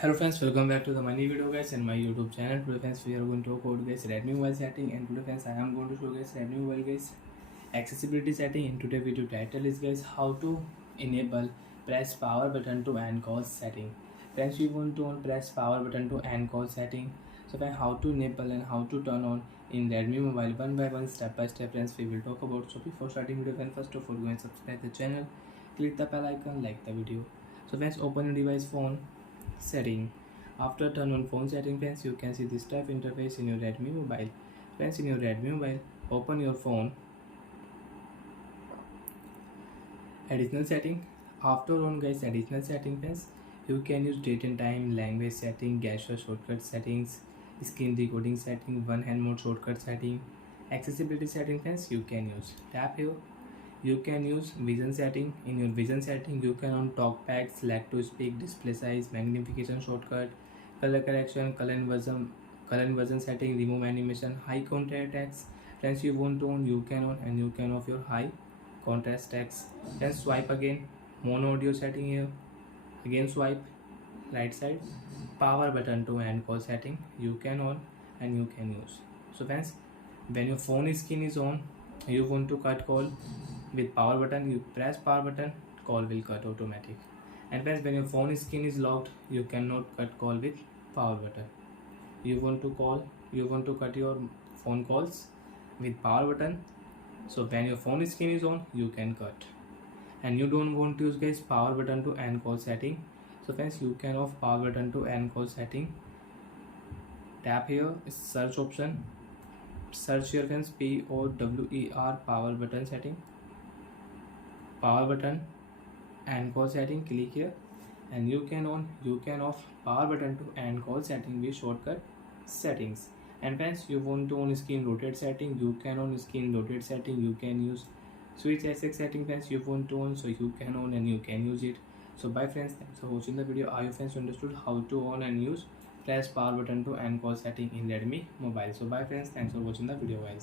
Hello friends, welcome back to the money video guys and my YouTube channel. Today friends we are going to talk about guys Redmi mobile setting, and today friends I am going to show guys Redmi mobile guys accessibility setting. In today's video title is guys how to enable press power button to end call setting. Friends, we want to press power button to end call setting. So friends, how to enable and how to turn on in Redmi mobile one by one, step by step friends we will talk about. So before starting video friends, first of all go and subscribe the channel, click the bell icon, like the video. So friends, open your device phone setting. After turn on phone setting friends, you can see this type interface in your Redmi mobile. Friends, in your Redmi mobile, open your phone additional setting. After on guys additional setting friends, you can use date and time, language setting, gesture shortcut settings, screen recording setting, one hand mode shortcut setting, accessibility setting friends. You can use tap here. You can use vision setting. In your vision setting you can on talk back, select to speak, display size, magnification shortcut, color correction, color inversion setting, remove animation, high contrast text. Friends, you want to on, you can on, and you can off your high contrast text. Then swipe again, mono audio setting here, again swipe right side, power button to end call setting you can on and you can use. So friends, when your phone screen is on, you want to cut call with power button, you press power button, call will cut automatic. And friends, when your phone screen is locked, you cannot cut call with power button. You want to cut your phone calls with power button. So when your phone screen is on, you can cut. And you don't want to use guys power button to end call setting. So friends, you can off power button to end call setting. Tap here is search option. Search here friends, POWER power button setting. Power button and call setting, click here, and you can on, you can off power button to end call setting with shortcut settings. And friends, you want to on screen rotate setting, you can on screen rotate setting, you can use switch SX setting. Friends, you want to on, so you can on and you can use it. So bye friends, thanks for watching the video. Are you friends understood how to on and use press power button to end call setting in Redmi mobile? So bye friends, thanks for watching the video guys.